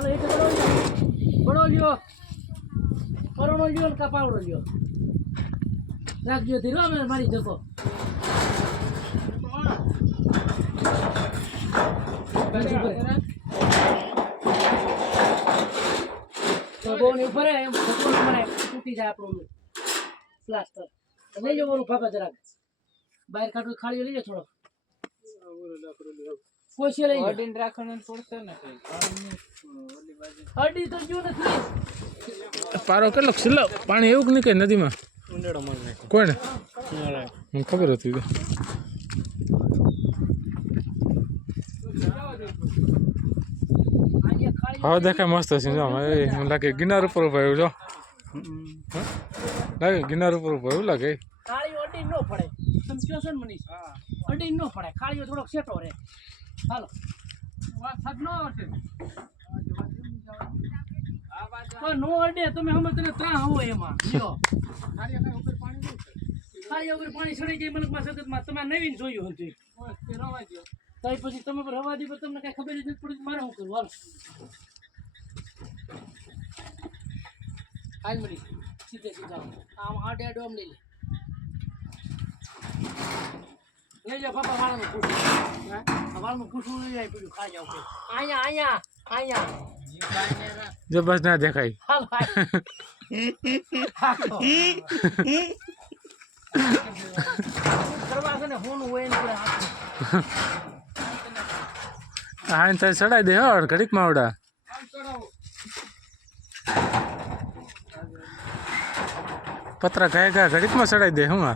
હાલો, એ તો બડો લ્યો કરોડો લ્યો ને કપાવડો લ્યો રાખજો ધીરો અમે મારી જકો બહુ ઉપર એમ ભગવાન તૂટી જાય આપણું પ્લાસ્ટર લઈ જવાનું ફાફા જરાક. બહાર કાઢું, ખાલી લઈ જા થોડો. કોશી લઈ જા અડીને રાખવાનું પડશે ને કંઈક. અડી તો ગયું નથી પારો કેટલો છેલ્લો પાણી એવું કે નહીં કે નદીમાં કોણ મને ખબર હતી તો. આજે ખાલી હવે દેખાય મસ્ત છે જો આમાં. એ મને લાગે ગિરનાર ઉપર ઉભા એવું જો હા? લાગે ગિરનાર ઉપર ઉભા એવું લાગે ખાલી અડી ન પડે તમે કહો છો ને મનીષ અડી ન પડે ખાલી થોડોક સેટો રહે હાલો. વાત સાચ ન આવશે પણ નો અડે, તમે હમે તને ત્રાહ હો એમાં. લ્યો. ખાલી વગર પાણી સડી જાય મલકમાં સતતમાં તમે નવીન જોયું હતું તો એ પછી તમે પર હવા પર તમને કઈ ખબર નથી પડી મારે શું કરવું? હાલો. મળી સીધે સીધા. આમ આડે આડો આમ લઈ લઈ જાઓ પાપા વાળાનું પૂછું હા આ વાળાનું પૂછું લઈ જાય પડ્યું ખાઈ જાવ અહીંયા અહીંયા અહીંયા જો બસ ના દેખાય હાલ હાલ હાલો. કરવા છે ને હોનું હોય ને આપણે હાથમાં. હા એને તારે ચડાઈ દે હો ઘડીક માવડા પતરા ગાય ગાય ઘડીકમાં ચડાઈ દે હું આ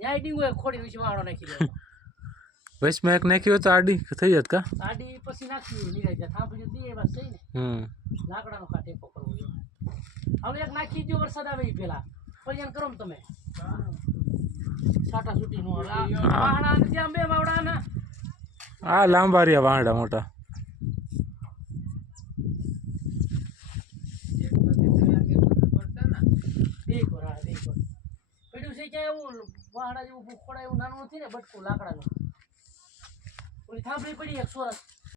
ત્યાં ઈ ડીંગો એક ખોડી પછી વાહડો નાખી દો વૈશમાં એક નાખ્યું હોય તો આડી થઈ જાત કા આડી પછી નાખી નિરાય જાય થાંભલી દે એ વાત થઈ ને હમ લાકડાનો કાંટે પકડવો જોઈએ હવે એક નાખી દો વરસાદ આવે એ પેલા પછી એને કરો ને તમે સાટા છૂટી નો વાહડા ને ત્યાં બે વાવડા ના આ લાંબા રહ્યા વાંડા મોટા ક્યાં એવું, વાહડા જેવું ભૂખોડા એવું નાનું નથી ને, બટકું લાકડાનું. ઓલી થાંભલી પડી એક સોરસ.